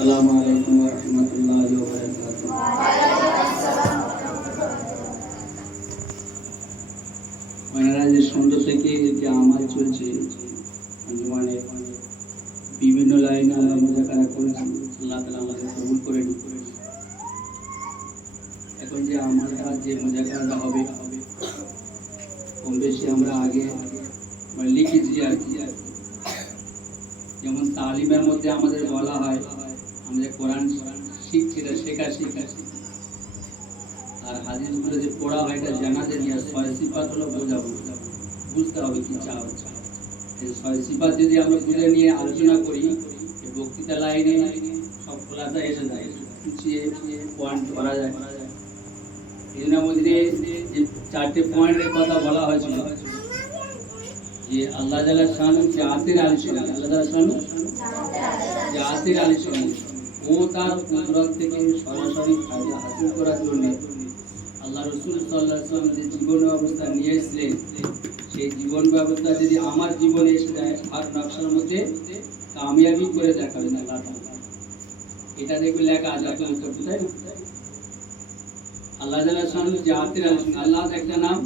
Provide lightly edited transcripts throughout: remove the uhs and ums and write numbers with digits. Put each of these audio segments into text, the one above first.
আসসালামু আলাইকুম ওয়া রাহমাতুল্লাহি ওয়া বারাকাতুহু। আপনারা যে সুন্দর থেকে যে আমাল চলছে মানে বিভিন্ন লাইনে আমরা মুজাকারা করেছি, আল্লাহ তাআলা আমাদের কবুল করে নিন। এখন যে আমালটা যে মুজাকারাটা হবে কম বেশি আমরা আগে লিখেছি আর কি। যেমন তালিমের মধ্যে আমাদের বলা হয় আমরা কোরআন শিখছি, এটা শেখা। আর হাদিসগুলো যে পড়া হয় এটা জানাতে নিয়ে ছয় সিফাত হলো বোঝাবো, বুঝতে হবে কি চাওয়া হচ্ছে। এই ছয় সিফাত যদি আমরা বুঝে নিয়ে আলোচনা করি, এই বক্তৃতা লাইনে সব খোলাসা এসে যায়, গুছিয়ে পয়েন্ট ধরা যায়। এর মধ্যে যে চারটে পয়েন্টের কথা বলা হয়েছিল যে আল্লাহ তাআলা শানু জাতির আলিশান, আল্লাহ তাআলা শানু জাতির আলিশান, ও তার কুদরত থেকে সরাসরি ফায়দা হাসিল করার জন্য আল্লাহ রাসূল সাল্লাল্লাহু আলাইহি ওয়াসাল্লাম যে জীবন ব্যবস্থা নিয়ে এসেছিলেন, সেই জীবন ব্যবস্থা যদি আমার জীবনে এসে যায় আর নকশার মধ্যে কামিয়াবি করে দেখাবেন আল্লাহ তাআলা। এটা দেখবে লেখা আছে, আপনার করতে তাই না? আল্লাহ তাআলা শানু জাতির আলিশান, আল্লাহ একটা নাম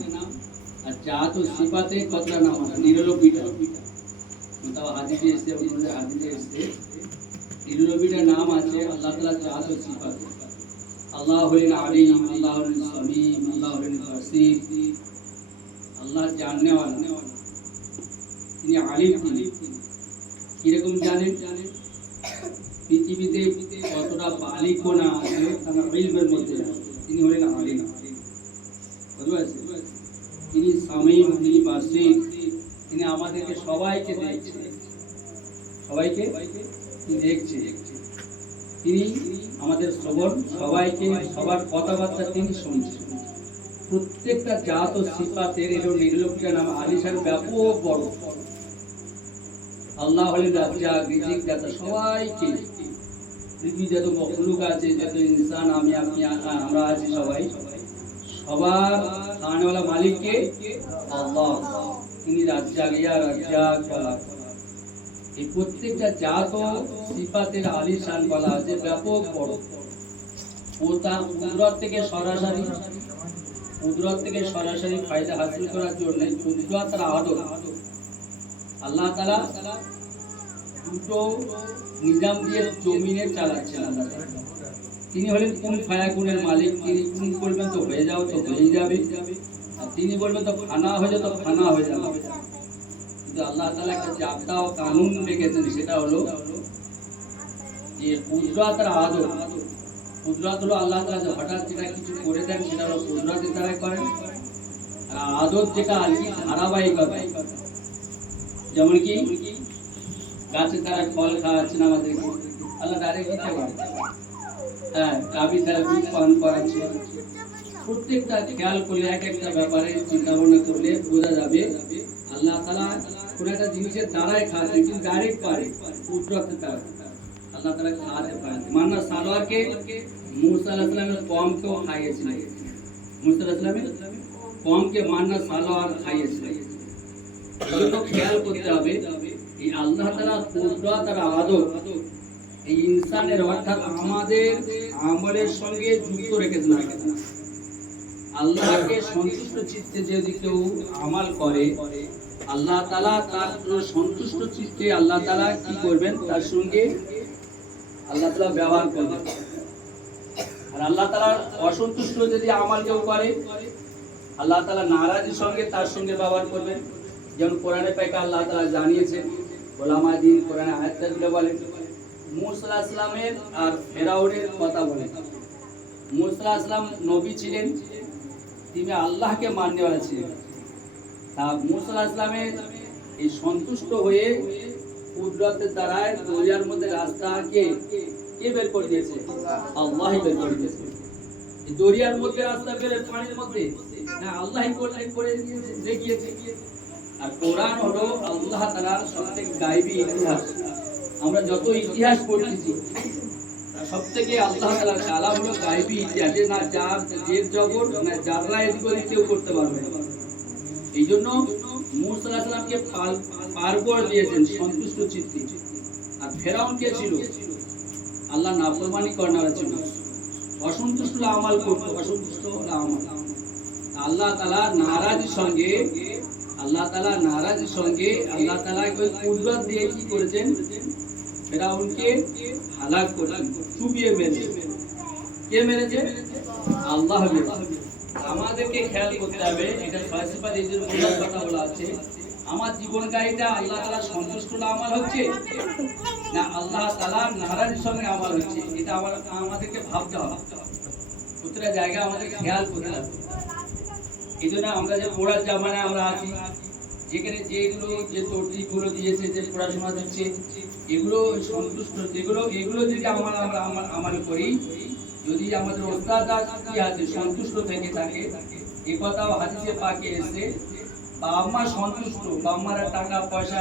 আর জাত ও সিফাতে কতটা নাম আছে, 99টা। তাও হাদিসে এসেছে, অন্যান্য হাদিসে এসেছে 99টা নাম আছে আল্লাহ তাআলা জাত ও সিফাতে। আল্লাহ হলেন আলিম, আল্লাহ হলেন সামিম, আল্লাহ হলেন বাসীর। আল্লাহ জানেওয়ালা, তিনি আলিম। তিনি কিরকম জানেন? পৃথিবীতে কতটা বালিকোনা আছে তার ইলমের মধ্যে তিনি হলেন আলিম। বুঝতে পারছেন? তিনি সামিম, তিনি বাসীর, তিনি আমাদেরকে সবাইকে দেখছেন, সবাইকে দেখছে। তিনি আমাদের সবাইকে সবার কথাবার্তা তিনি শুনছেন। প্রত্যেকটা জাত ও সিফাতের এর নির্লজ্জ নাম আলিশান, ব্যাপক বড়। আল্লাহ হলেন রাজ্জাক, রিজিক দাতা সবাইকে। পৃথিবী যত মখলুক আছে, যত ইনসান, আমি আপনি আমরা আছি, সবার খানেওয়ালা মালিককে আল্লাহ, তিনি রাজ্জাক, ইয়া রাজ্জাক বলা। এই প্রত্যেকটা জাত ও সিফাতের আলিশান বলা আছে, ব্যাপক বড়। ও তার কুদরত থেকে সরাসরি ফায়দা হাসিল করার জন্য কুদরত আর আদত আল্লাহ তাআলা দুটো নিজাম দিয়ে জমিনে চালাচ্ছেন। আল্লাহ তাআলা তিনি হলেন কুন ফায়াকুনের মালিক। তিনি কুন করবেন তো হয়ে যাও, তো হয়ে যাবে। আর তিনি বলবেন তো ফানা হয়ে যাও, তো ফানা হয়ে যাবে। কিন্তু আল্লাহ তাআলা একটা জাবতা ও কানুন রেখেছেন, সেটা হলো যে কুদরত আর আদত। কুদরত হলো আল্লাহ তাআলা হঠাৎ যেটা কিছু করে দেন, সেটা হলো কুদরতের দ্বারা করেন। আর আদত যেটা আর কি ধারাবাহিকতা, যেমন কি গাছের দ্বারা ফল খাওয়াচ্ছেন আমাদেরকে, আল্লাহ ডাইরেক্ট দিতে পারে। হ্যাঁ, গাভীর দ্বারা দুধ পান করাচ্ছে। প্রত্যেকটা খেয়াল করলে, এক একটা ব্যাপারে চিন্তা ভাবনা করলে বোঝা যাবে আল্লাহ তাআলা কোন একটা জিনিসের দ্বারাই খাওয়াচ্ছেন, কিন্তু ডাইরেক্ট পারে কুদরতের দ্বারা আল্লাহ তাআলা খাওয়াতে পারেন। মান্না সালোয়ারকে মুসা আলাইহিস সালামের কওমকেও খাইয়েছিলেন। মুসা আলাইহিস সালামের কওমকে মান্না সালোয়ার খাইয়েছিলেন। এগুলো খেয়াল করতে হবে। এই আল্লাহ তাআলা কুদরত আর আদত এই ইনসানের অর্থাৎ আমাদের আমলের সঙ্গে যুক্ত রেখেছেন। আল্লাহকে সন্তুষ্ট চিত্তে যদি কেউ আমাল করে, আল্লাহ তাআলা তার সন্তুষ্ট চিত্তে আল্লাহ তাআলা কি করবেন, তার সঙ্গে আল্লাহ তাআলা ব্যবহার করবেন। আর আল্লাহ তাআলার অসন্তুষ্ট যদি আমাল কেউ করে, আল্লাহ তাআলা নারাজির সঙ্গে তার সঙ্গে ব্যবহার করবেন। যেমন কোরআনে পাকে আল্লাহ তাআলা জানিয়েছেন, ওলামা দ্বীন কোরআনে আয়াতগুলো বলেন, মুসা আলাইহিস সালামের আর ফেরাউনের কথা বলেন। মুসা আলাইহিস সালাম নবী ছিলেন, তিনি আল্লাহকে মাননেওয়ালা ছিলেন। তা মুসা আলাইহিস সালামের এই সন্তুষ্ট হয়ে কুদরতের দ্বারা দরিয়ার মধ্যে রাস্তাকে কে বের করে দিয়েছে? আল্লাহই বের করে দিয়েছে। এই দরিয়ার মধ্যে রাস্তা বের, পানির মধ্যে না, আল্লাহই করে দেখিয়েছে। আর কোরআন হলো আল্লাহ তাআলার সবথেকে গায়বী ইতিহাস। আমরা যত ইতিহাস পড়তেছি সবথেকে আল্লাহ তাআলার কালাম হলো গায়বী ইতিহাস, না যার যে জগৎ না যারা এদিক ওদিক কেউ করতে পারবে না। এই জন্য মুসা আলাইহিস সালামকে পার করে দিয়েছেন সন্তুষ্ট চিত্তে। আর ফেরাউন কে ছিল? আল্লাহ নাফরমানি করার ছিল, অসন্তুষ্ট আমাল করতো, অসন্তুষ্ট আমাল। আল্লাহ তাআলা নারাজির সঙ্গে আল্লাহ তাআলা ওই কুদরত দিয়ে কি করেছেন, ফেরাউনকে হালাক করেছেন, চুবিয়ে মেরেছে। কে মেরেছে? আল্লাহ মেরেছে। আমাদেরকে খেয়াল করতে হবে, এটা ফলসফা এই যে বোঝার কথা বলা আছে, আমার জীবন গাড়িটা আল্লাহ তাআলা সন্তুষ্ট আমাল হচ্ছে না আল্লাহ তাআলা নারাজির সঙ্গে আমাল হচ্ছে, এটা আমাদেরকে ভাবতে হবে। প্রতিটা জায়গায় আমাদের খেয়াল করতে হবে। এই জন্য আমরা যে পড়ার জামানায় আমরা আছি, যেখানে যে তরতিগুলো দিয়েছে, যে পড়াশোনা দিচ্ছে, এগুলো সন্তুষ্ট, এগুলো যদি আমরা আমাল করি, যদি আমাদের ওস্তাদ কি আছে সন্তুষ্ট থেকে থাকে, এই কথাও হাদিসে পাকে এসে, বাবা মা সন্তুষ্ট, বাবা মারা টাকা পয়সা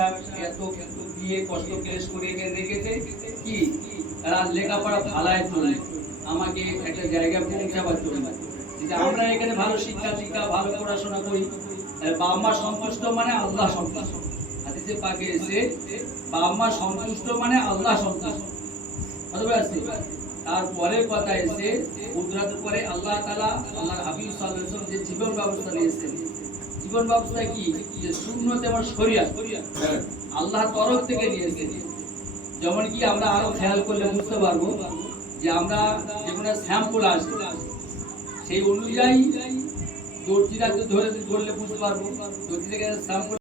এত দিয়ে কষ্ট ক্লেশ করে রেখেছে কি, তারা লেখাপড়া ভালায় চলে, আমাকে একটা জায়গায় পৌঁছাবার জন্য। আমরা এখানে ভালো শিক্ষা ভালো পড়াশোনা করি, বাবা মা সন্তুষ্ট মানে আল্লাহ সন্তুষ্ট। হাদিসে পাকে এসে বাবা মা সন্তুষ্ট মানে আল্লাহ সন্তুষ্ট। তারপরের কথা এসে কুদরতের পরে আল্লাহ তাআলা আল্লাহর হাবিব সাল্লাল্লাহু আলাইহি ওয়াসাল্লাম যে জীবন ব্যবস্থা নিয়েছেন, জীবন ব্যবস্থা কি, যে সুন্নত এবং শরিয়াত আল্লাহ তরফ থেকে নিয়েছেন। যেমন কি আমরা আরো খেয়াল করলে বুঝতে পারবো যে আমরা যেগুলো স্যাম্পল আসে সেই অনুযায়ী দর্জিরা ধরে বললে বুঝতে পারবো, দর্জি থেকে স্যাম্পল